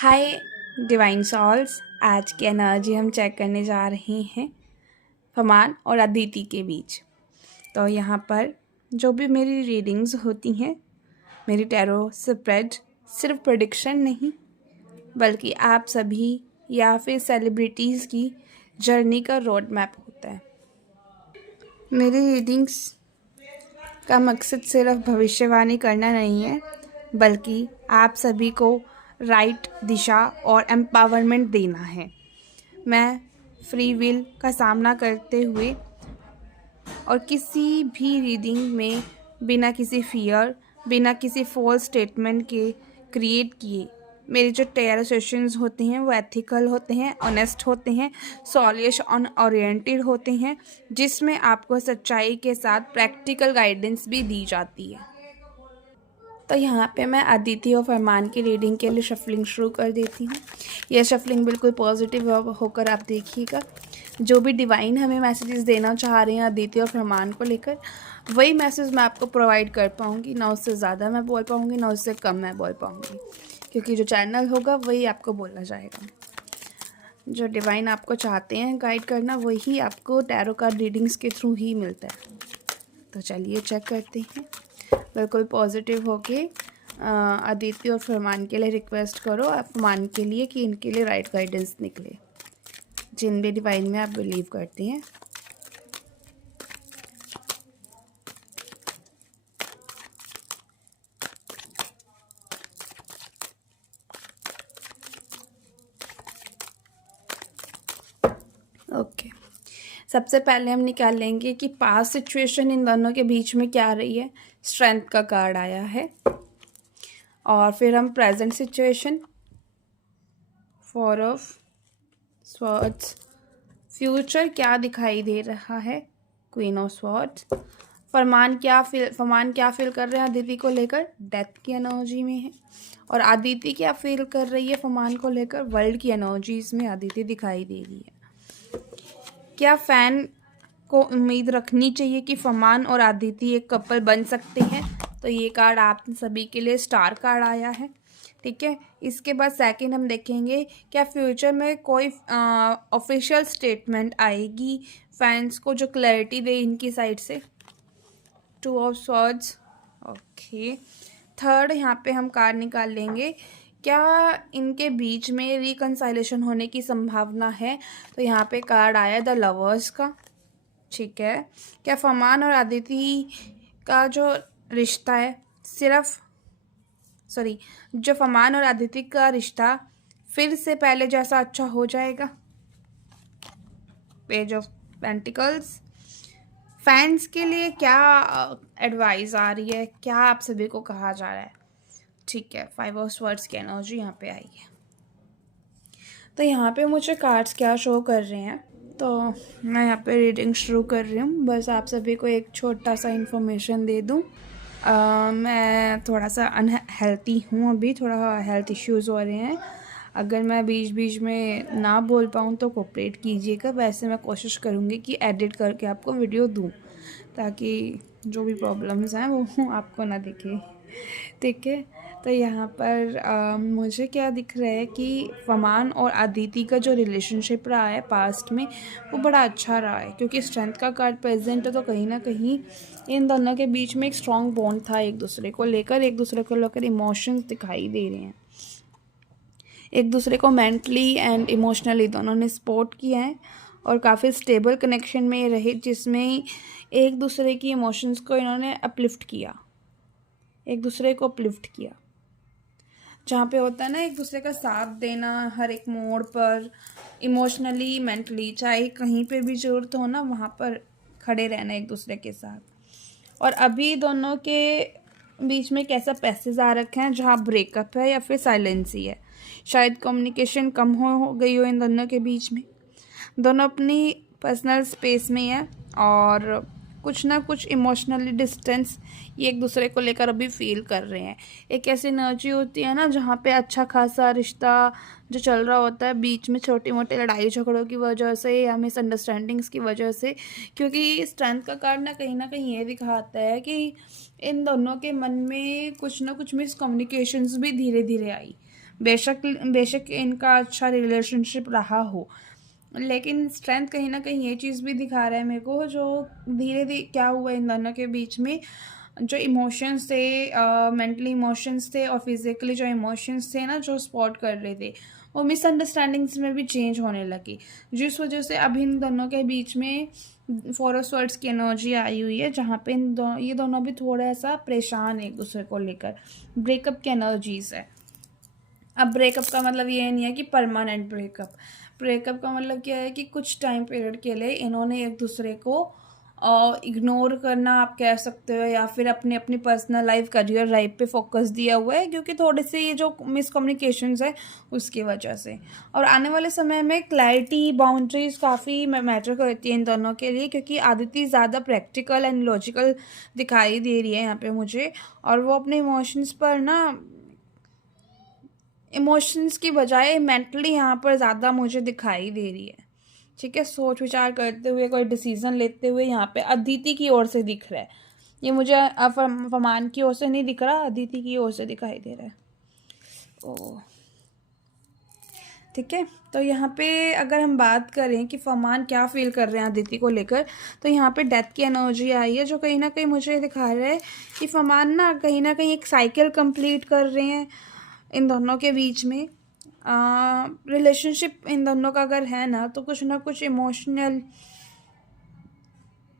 हाय divine souls. आज की energy हम चेक करने जा रहे हैं फमान और अदिति के बीच। तो यहाँ पर जो भी मेरी रीडिंग्स होती हैं, मेरी टैरो स्प्रेड सिर्फ प्रेडिक्शन नहीं बल्कि आप सभी या फिर सेलिब्रिटीज़ की जर्नी का रोड मैप होता है। मेरी रीडिंग्स का मकसद सिर्फ भविष्यवाणी करना नहीं है बल्कि आप सभी को राइट दिशा और एम्पावरमेंट देना है। मैं फ्री विल का सामना करते हुए और किसी भी रीडिंग में बिना किसी फियर, बिना किसी फॉल्स स्टेटमेंट के क्रिएट किए मेरे जो टेयर सेशंस होते हैं वो एथिकल होते हैं, ऑनेस्ट होते हैं, सॉल्यूशन ओरिएंटेड होते हैं, जिसमें आपको सच्चाई के साथ प्रैक्टिकल गाइडेंस भी दी जाती है। तो यहाँ पे मैं अदिति और फरमान की रीडिंग के लिए शफलिंग शुरू कर देती हूँ। यह शफलिंग बिल्कुल पॉजिटिव होकर आप देखिएगा। जो भी डिवाइन हमें मैसेजेस देना चाह रहे हैं अदिति और फरमान को लेकर, वही मैसेज मैं आपको प्रोवाइड कर पाऊँगी। ना उससे ज़्यादा मैं बोल पाऊँगी, ना उससे कम मैं बोल पाऊँगी, क्योंकि जो चैनल होगा वही आपको बोला जाएगा। जो डिवाइन आपको चाहते हैं गाइड करना, वही आपको टैरो कार्ड रीडिंग्स के थ्रू ही मिलता है। तो चलिए चेक करते हैं। बिल्कुल पॉजिटिव होके अदिति और फरमान के लिए रिक्वेस्ट करो, फरमान के लिए, कि इनके लिए राइट गाइडेंस निकले, जिन भी डिवाइन में आप बिलीव करते हैं। ओके, सबसे पहले हम निकाल लेंगे कि पास्ट सिचुएशन इन दोनों के बीच में क्या रही है। स्ट्रेंथ का कार्ड आया है। और फिर हम present situation, four of swords, future क्या दिखाई दे रहा है, क्वीन ऑफ स्वॉर्ड्स। फरमान क्या फील कर रहे हैं अदिति को लेकर, डेथ की एनर्जी में है। और अदिति क्या फील कर रही है फरमान को लेकर, वर्ल्ड की एनर्जीज में अदिति दिखाई दे रही है। क्या फैन को उम्मीद रखनी चाहिए कि फरमान और अदिति एक कपल बन सकते हैं? तो ये कार्ड आप सभी के लिए स्टार कार्ड आया है। ठीक है, इसके बाद सेकंड हम देखेंगे क्या फ्यूचर में कोई ऑफिशियल स्टेटमेंट आएगी फैंस को जो क्लैरिटी दे इनकी साइड से। Two of swords. Okay, third यहाँ पे हम कार्ड निकाल लेंगे, क्या इनके बीच में रिकंसाइलेशन होने की संभावना है। तो यहाँ पे कार्ड आया द लवर्स का। ठीक है, क्या फरमान और अदिति का जो रिश्ता है जो फरमान और अदिति का रिश्ता फिर से पहले जैसा अच्छा हो जाएगा। Page of pentacles. फैंस के लिए क्या एडवाइस आ रही है, क्या आप सभी को कहा जा रहा है। ठीक है, फाइव ऑफ स्वर्ड्स की एनर्जी यहाँ पे आई है। तो यहाँ पे मुझे कार्ड्स क्या शो कर रहे हैं, तो मैं यहाँ पे रीडिंग शुरू कर रही हूँ। बस आप सभी को एक छोटा सा इन्फॉर्मेशन दे दूँ। मैं थोड़ा सा अनहेल्थी हूँ, अभी थोड़ा हेल्थ इश्यूज़ हो रहे हैं। अगर मैं बीच बीच में ना बोल पाऊँ तो कोऑपरेट कीजिएगा। वैसे मैं कोशिश करूँगी कि एडिट करके आपको वीडियो दूँ, ताकि जो भी प्रॉब्लम्स हैं वो आपको ना दिखे। ठीक है, तो यहाँ पर मुझे क्या दिख रहा है कि फरमान और अदिति का जो रिलेशनशिप रहा है पास्ट में, वो बड़ा अच्छा रहा है। क्योंकि स्ट्रेंथ का कार्ड प्रेजेंट है, तो कहीं ना कहीं इन दोनों के बीच में एक स्ट्रॉन्ग बॉन्ड था, एक दूसरे को लेकर इमोशंस दिखाई दे रहे हैं। एक दूसरे को मेंटली एंड इमोशनली दोनों ने सपोर्ट किया है और काफ़ी स्टेबल कनेक्शन में रहे, जिसमें एक दूसरे की इमोशंस को इन्होंने अपलिफ्ट किया, एक दूसरे को अपलिफ्ट किया। जहाँ पे होता है ना एक दूसरे का साथ देना हर एक मोड़ पर, इमोशनली मेंटली, चाहे कहीं पे भी ज़रूरत हो ना, वहाँ पर खड़े रहना एक दूसरे के साथ। और अभी दोनों के बीच में कैसा पैसेज आ रखे हैं, जहाँ ब्रेकअप है या फिर साइलेंस ही है। शायद कम्युनिकेशन कम हो गई हो इन दोनों के बीच में। दोनों अपनी पर्सनल स्पेस में है और कुछ ना कुछ इमोशनली डिस्टेंस ये एक दूसरे को लेकर अभी फील कर रहे हैं। एक ऐसी एनर्जी होती है ना जहाँ पे अच्छा खासा रिश्ता जो चल रहा होता है, बीच में छोटी मोटी लड़ाई झगड़ों की वजह से या मिसअंडरस्टैंडिंग्स की वजह से, क्योंकि स्ट्रेंथ का कार्ड ना कहीं ये दिखाता है कि इन दोनों के मन में कुछ ना कुछ मिसकम्युनिकेशंस भी धीरे धीरे आई। बेशक बेशक इनका अच्छा रिलेशनशिप रहा हो, लेकिन स्ट्रेंथ कहीं ना कहीं ये चीज़ भी दिखा रहा है मेरे को, जो धीरे धीरे क्या हुआ इन दोनों के बीच में, जो इमोशंस थे, मेंटली इमोशंस थे और फिजिकली जो इमोशंस थे ना, जो स्पॉट कर रहे थे, वो मिसअंडरस्टैंडिंग्स में भी चेंज होने लगी, जिस वजह से अब इन दोनों के बीच में फोर ऑफ स्वर्ड्स की एनर्जी आई हुई है, जहाँ पे ये दोनों भी थोड़ा सा परेशान है एक दूसरे को लेकर। ब्रेकअप की एनर्जीज है। अब ब्रेकअप का मतलब ये नहीं है कि परमानेंट ब्रेकअप। ब्रेकअप का मतलब क्या है कि कुछ टाइम पीरियड के लिए इन्होंने एक दूसरे को इग्नोर करना आप कह सकते हो, या फिर अपनी अपनी पर्सनल लाइफ, करियर लाइफ पे फोकस दिया हुआ है, क्योंकि थोड़े से ये जो मिसकम्युनिकेशंस है उसकी वजह से। और आने वाले समय में क्लैरिटी, बाउंड्रीज काफ़ी मैटर करती है इन दोनों के लिए, क्योंकि आदिति ज़्यादा प्रैक्टिकल एंड लॉजिकल दिखाई दे रही है यहाँ पे मुझे, और वो अपने इमोशंस पर ना, इमोशंस की बजाय मेंटली यहाँ पर ज़्यादा मुझे दिखाई दे रही है। ठीक है, सोच विचार करते हुए कोई डिसीजन लेते हुए यहाँ पे अदिति की ओर से दिख रहा है। ये मुझे फरमान की ओर से नहीं दिख रहा, अदिति की ओर से दिखाई दे रहा है। ओ ठीक है, तो यहाँ पे अगर हम बात करें कि फरमान क्या फील कर रहे हैं अदिति को लेकर, तो यहाँ पे डेथ की एनर्जी आई है, जो कहीं ना कहीं मुझे दिखा रहा है कि फरमान ना कहीं एक साइकिल कंप्लीट कर रहे हैं इन दोनों के बीच में। रिलेशनशिप इन दोनों का अगर है ना, तो कुछ ना कुछ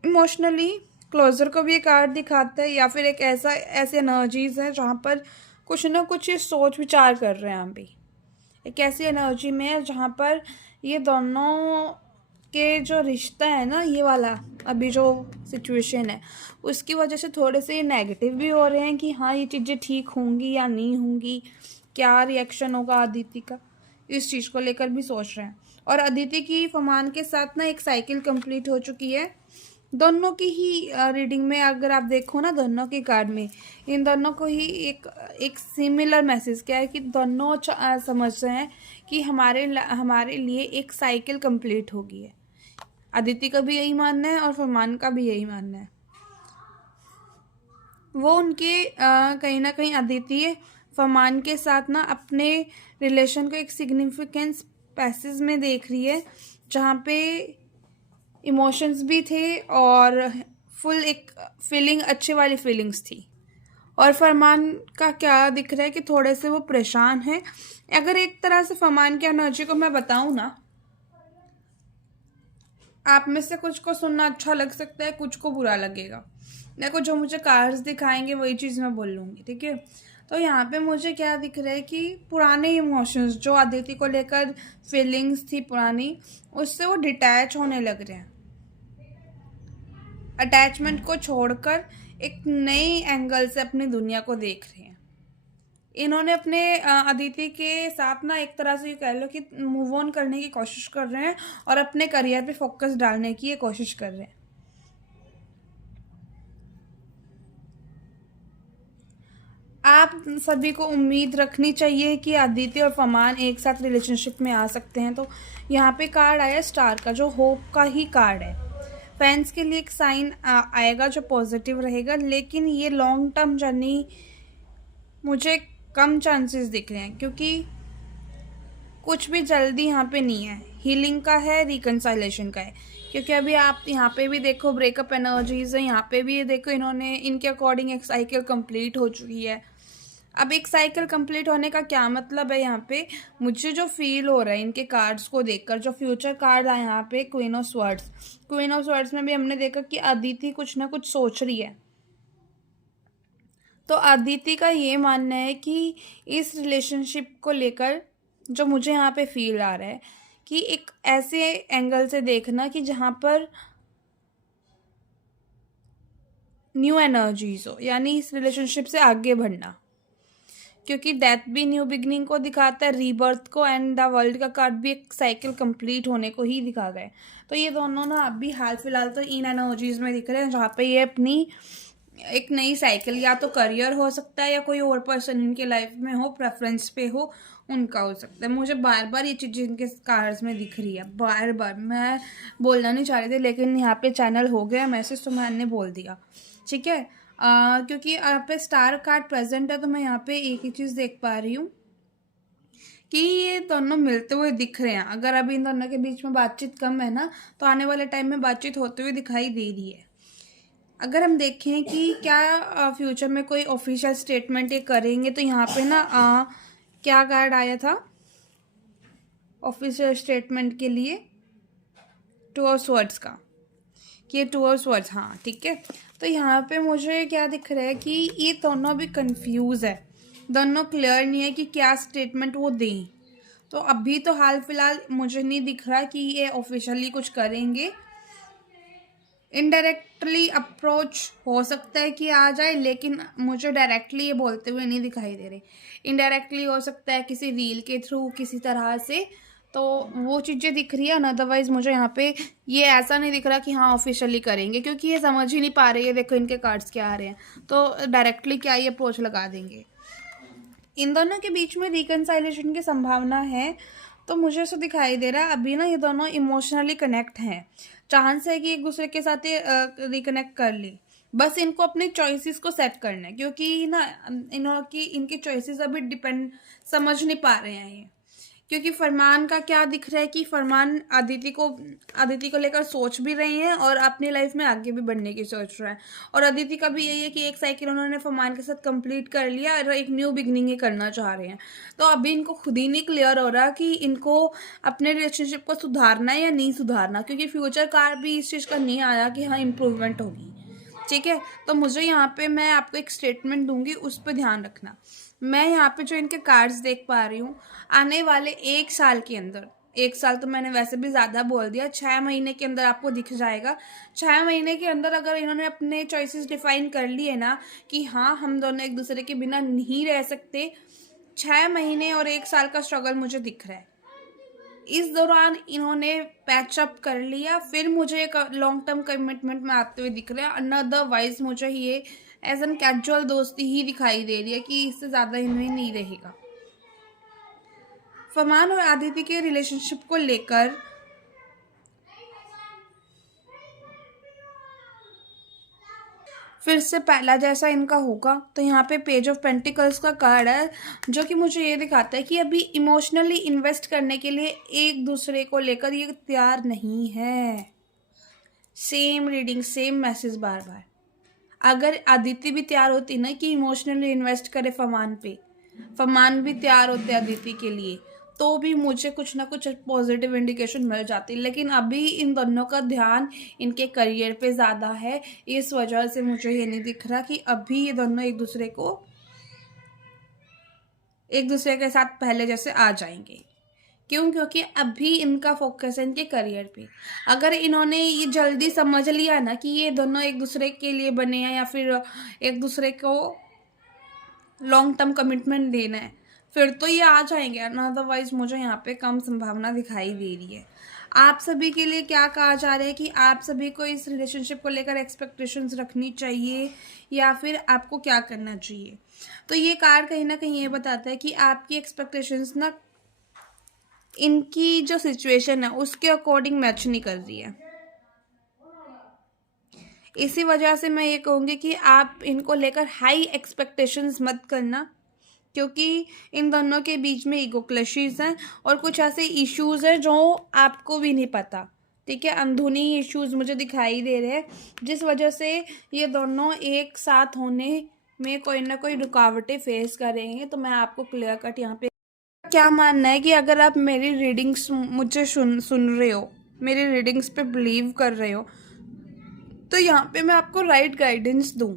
इमोशनली क्लोजर को भी एक कार्ड दिखाता है, या फिर एक ऐसे एनर्जीज है जहाँ पर कुछ ना कुछ ये सोच विचार कर रहे हैं हम भी। एक ऐसी एनर्जी में है जहाँ पर ये दोनों के जो रिश्ता है ना, ये वाला अभी जो सिचुएशन है, उसकी वजह से थोड़े से ये नेगेटिव भी हो रहे हैं कि हाँ ये चीज़ें ठीक होंगी या नहीं होंगी, क्या रिएक्शन होगा अदिति का, इस चीज़ को लेकर भी सोच रहे हैं। और अदिति की फरमान के साथ ना एक साइकिल कंप्लीट हो चुकी है दोनों की ही रीडिंग में। अगर आप देखो ना दोनों के कार्ड में, इन दोनों को ही एक सिमिलर मैसेज क्या है कि दोनों समझ रहे हैं कि हमारे लिए एक साइकिल कंप्लीट हो गई है। अदिति का भी यही मानना है और फरमान का भी यही मानना है। वो उनके कहीं ना कहीं अदिति फरमान के साथ ना अपने रिलेशन को एक सिग्निफिकेंस पैसेज में देख रही है, जहाँ पे इमोशंस भी थे और फुल एक फीलिंग, अच्छी वाली फीलिंग्स थी। और फरमान का क्या दिख रहा है कि थोड़े से वो परेशान है। अगर एक तरह से फरमान की एनर्जी को मैं बताऊँ ना, आप में से कुछ को सुनना अच्छा लग सकता है, कुछ को बुरा लगेगा। देखो जो मुझे कार्ड्स दिखाएंगे वही चीज़ मैं बोल लूँगी, ठीक है। तो यहाँ पे मुझे क्या दिख रहा है कि पुराने इमोशंस जो अदिति को लेकर फीलिंग्स थी पुरानी, उससे वो डिटैच होने लग रहे हैं। अटैचमेंट को छोड़कर एक नई एंगल से अपनी दुनिया को देख रहे हैं। इन्होंने अपने अदिति के साथ ना एक तरह से ये कह लो कि मूव ऑन करने की कोशिश कर रहे हैं और अपने करियर पे फोकस डालने की ये कोशिश कर रहे हैं। आप सभी को उम्मीद रखनी चाहिए कि अदिति और फरमान एक साथ रिलेशनशिप में आ सकते हैं। तो यहाँ पे कार्ड आया स्टार का, जो होप का ही कार्ड है। फैंस के लिए एक साइन आएगा जो पॉजिटिव रहेगा, लेकिन ये लॉन्ग टर्म जर्नी मुझे कम चांसेस दिख रहे हैं, क्योंकि कुछ भी जल्दी यहाँ पे नहीं है। हीलिंग का है, रिकन्साइलेशन का है, क्योंकि अभी आप यहाँ पे भी देखो ब्रेकअप एनर्जीज है, यहाँ पे भी ये देखो इन्होंने इनके अकॉर्डिंग एक साइकिल कंप्लीट हो चुकी है। अब एक साइकिल कंप्लीट होने का क्या मतलब है, यहाँ पे मुझे जो फील हो रहा है इनके कार्ड्स को देखकर, जो फ्यूचर कार्ड है यहाँ पे queen of swords, queen of swords में भी हमने देखा कि अदिति कुछ ना कुछ सोच रही है। तो अदिति का ये मानना है कि इस रिलेशनशिप को लेकर जो मुझे यहाँ पे फील आ रहा है कि एक ऐसे एंगल से देखना कि जहाँ पर न्यू एनर्जीज हो, यानी इस रिलेशनशिप से आगे बढ़ना, क्योंकि डेथ भी न्यू बिगनिंग को दिखाता है, रीबर्थ को, एंड द वर्ल्ड का कार्ड भी एक साइकिल कंप्लीट होने को ही दिखा गया है। तो ये दोनों ना अभी हाल फिलहाल तो इन एनर्जीज में दिख रहे हैं, जहाँ पे ये अपनी एक नई साइकिल, या तो करियर हो सकता है या कोई और पर्सन इनके लाइफ में हो, प्रेफरेंस पे हो, उनका हो सकता है। मुझे बार बार ये चीज़ें इनके कार्ड्स में दिख रही है, बार बार। मैं बोलना नहीं चाह रही थी, लेकिन यहाँ पे चैनल हो गया मैसेज तो मैंने बोल दिया, ठीक है। क्योंकि यहाँ पे स्टार कार्ड प्रेजेंट है, तो मैं यहाँ पे एक ही चीज़ देख पा रही हूँ कि ये दोनों मिलते हुए दिख रहे हैं। अगर अभी इन दोनों के बीच में बातचीत कम है ना, तो आने वाले टाइम में बातचीत होते हुए दिखाई दे रही है। अगर हम देखें कि क्या फ्यूचर में कोई ऑफिशियल स्टेटमेंट ये करेंगे, तो यहाँ पे ना क्या कार्ड आया था ऑफिशियल स्टेटमेंट के लिए? टू ऑफ स्वर्ड्स का, कि ये टू ऑफ स्वर्ड्स, हाँ ठीक है। तो यहाँ पे मुझे क्या दिख रहा है कि ये दोनों भी कंफ्यूज है, दोनों क्लियर नहीं है कि क्या स्टेटमेंट वो दें। तो अभी तो हाल फिलहाल मुझे नहीं दिख रहा कि ये ऑफिशियली कुछ करेंगे। इनडायरेक्टली अप्रोच हो सकता है कि आ जाए, लेकिन मुझे डायरेक्टली ये बोलते हुए नहीं दिखाई दे रहे। इनडायरेक्टली हो सकता है किसी रील के थ्रू, किसी तरह से, तो वो चीज़ें दिख रही है। अदरवाइज मुझे यहाँ पे ये ऐसा नहीं दिख रहा कि हाँ ऑफिशियली करेंगे, क्योंकि ये समझ ही नहीं पा रही है। देखो इनके कार्ड्स क्या आ रहे हैं, तो डायरेक्टली क्या ये अप्रोच लगा देंगे। इन दोनों के बीच में रिकनसाइलेशन की संभावना है। तो मुझे ऐसा दिखाई दे रहा है अभी ना ये दोनों इमोशनली कनेक्ट हैं, चांस है कि एक दूसरे के साथ रिकनेक्ट कर ले। बस इनको अपने चॉइसेस को सेट करना है, क्योंकि ना इनकी चॉइसेस अभी डिपेंड समझ नहीं पा रहे हैं ये। क्योंकि फरमान का क्या दिख रहा है कि फरमान अदिति को लेकर सोच भी रहे हैं और अपनी लाइफ में आगे भी बढ़ने की सोच रहा है। और अदिति का भी यही है कि एक साइकिल उन्होंने फरमान के साथ कंप्लीट कर लिया और एक न्यू बिगनिंग ही करना चाह रहे हैं। तो अभी इनको खुद ही नहीं क्लियर हो रहा कि इनको अपने रिलेशनशिप को सुधारना है या नहीं सुधारना, क्योंकि फ्यूचर कार्ड भी इस चीज़ का नहीं आया कि हाँ इम्प्रूवमेंट होगी। ठीक है, तो मुझे यहाँ पे मैं आपको एक स्टेटमेंट दूंगी, उस पर ध्यान रखना। मैं यहाँ पे जो इनके कार्ड्स देख पा रही हूँ, आने वाले 1 साल के अंदर, 1 साल तो मैंने वैसे भी ज़्यादा बोल दिया, 6 महीने के अंदर आपको दिख जाएगा। 6 महीने के अंदर अगर इन्होंने अपने चॉइसेस डिफाइन कर लिए ना कि हाँ हम दोनों एक दूसरे के बिना नहीं रह सकते, 6 महीने और 1 साल का स्ट्रगल मुझे दिख रहा है। इस दौरान इन्होंने पैचअप कर लिया, फिर मुझे एक लॉन्ग टर्म कमिटमेंट में आते हुए दिख रहे हैं। अदरवाइज मुझे ये एज एन कैजुअल दोस्ती ही दिखाई दे रही है कि इससे ज़्यादा इनमें नहीं रहेगा। फरमान और आदिति के रिलेशनशिप को लेकर फिर से पहला जैसा इनका होगा। तो यहाँ पे पेज ऑफ पेंटिकल्स का कार्ड है, जो कि मुझे ये दिखाता है कि अभी इमोशनली इन्वेस्ट करने के लिए एक दूसरे को लेकर ये तैयार नहीं है। सेम रीडिंग, सेम मैसेज बार बार। अगर आदिति भी तैयार होती ना कि इमोशनली इन्वेस्ट करे फरमान पे, फरमान भी तैयार होते आदिति के लिए, तो भी मुझे कुछ ना कुछ पॉजिटिव इंडिकेशन मिल जाती। लेकिन अभी इन दोनों का ध्यान इनके करियर पे ज़्यादा है, इस वजह से मुझे ये नहीं दिख रहा कि अभी ये दोनों एक दूसरे के साथ पहले जैसे आ जाएंगे। क्यों? क्योंकि अभी इनका फोकस है इनके करियर पे। अगर इन्होंने ये जल्दी समझ लिया ना कि ये दोनों एक दूसरे के लिए बने हैं या फिर एक दूसरे को लॉन्ग टर्म कमिटमेंट देना है, फिर तो ये आ जाएंगे। अदरवाइज मुझे यहाँ पे कम संभावना दिखाई दे रही है। आप सभी के लिए क्या कहा जा रहा है कि आप सभी को इस रिलेशनशिप को लेकर एक्सपेक्टेशंस रखनी चाहिए या फिर आपको क्या करना चाहिए? तो ये कार्ड कहीं ना कहीं ये बताता है कि आपकी एक्सपेक्टेशंस ना इनकी जो सिचुएशन है उसके अकॉर्डिंग मैच नहीं कर रही है। इसी वजह से मैं ये कहूँगी कि आप इनको लेकर हाई एक्सपेक्टेशंस मत करना, क्योंकि इन दोनों के बीच में ईगो क्लैशेस हैं और कुछ ऐसे इश्यूज हैं जो आपको भी नहीं पता। ठीक है, अंदरूनी इश्यूज मुझे दिखाई दे रहे हैं, जिस वजह से ये दोनों एक साथ होने में कोई ना कोई रुकावटें फेस करेंगे। तो मैं आपको क्लियर कट यहाँ पे क्या मानना है कि अगर आप मेरी रीडिंग्स मुझे सुन रहे हो, मेरी रीडिंग्स पे बिलीव कर रहे हो, तो यहाँ पे मैं आपको राइट गाइडेंस दूँ।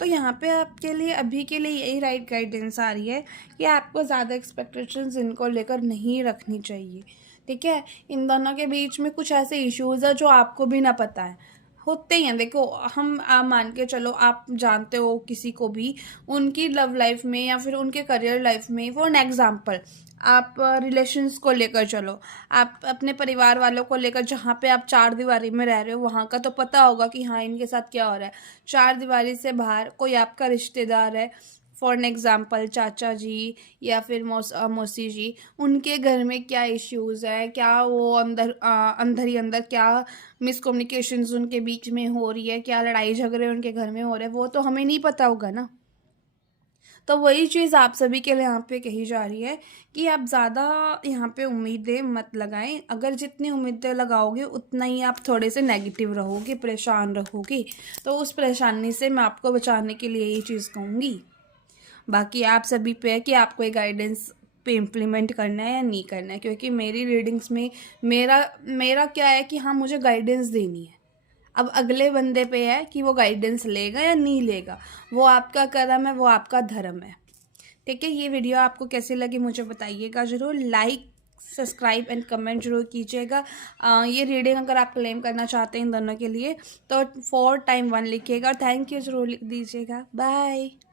तो यहाँ पे आपके लिए अभी के लिए यही राइट गाइडेंस आ रही है कि आपको ज़्यादा एक्सपेक्टेशंस इनको लेकर नहीं रखनी चाहिए। ठीक है, इन दोनों के बीच में कुछ ऐसे इश्यूज़ है जो आपको भी ना पता है, होते ही हैं। देखो हम मान के चलो आप जानते हो किसी को भी उनकी लव लाइफ में या फिर उनके करियर लाइफ में, फॉर एन एग्जाम्पल आप रिलेशंस को लेकर चलो, आप अपने परिवार वालों को लेकर जहाँ पे आप चार दीवारी में रह रहे हो वहाँ का तो पता होगा कि हाँ इनके साथ क्या हो रहा है। चार दीवारी से बाहर कोई आपका रिश्तेदार है, फॉर एन एग्जाम्पल चाचा जी या फिर मौसी जी, उनके घर में क्या इश्यूज़ है, क्या वो अंदर ही अंदर क्या मिसकम्युनिकेशंस उनके बीच में हो रही है, क्या लड़ाई झगड़े उनके घर में हो रहे हैं, वो तो हमें नहीं पता होगा ना। तो वही चीज़ आप सभी के लिए यहाँ पे कही जा रही है कि आप ज़्यादा यहाँ पे उम्मीदें मत लगाएं। अगर जितनी उम्मीदें लगाओगे उतना ही आप थोड़े से नेगेटिव रहोगे, परेशान रहोगे। तो उस परेशानी से मैं आपको बचाने के लिए ये चीज़ कहूँगी। बाकी आप सभी पे है कि आपको ये गाइडेंस पे इम्प्लीमेंट करना है या नहीं करना है, क्योंकि मेरी रीडिंग्स में मेरा मेरा क्या है कि हाँ, मुझे गाइडेंस देनी है। अब अगले बंदे पे है कि वो गाइडेंस लेगा या नहीं लेगा, वो आपका कर्म है, वो आपका धर्म है। ठीक है, ये वीडियो आपको कैसी लगी मुझे बताइएगा ज़रूर। लाइक, सब्सक्राइब एंड कमेंट जरूर कीजिएगा। ये रीडिंग अगर आप क्लेम करना चाहते हैं इन दोनों के लिए तो 4 टाइम 1 लिखिएगा और थैंक यू ज़रूर लिख दीजिएगा। बाय।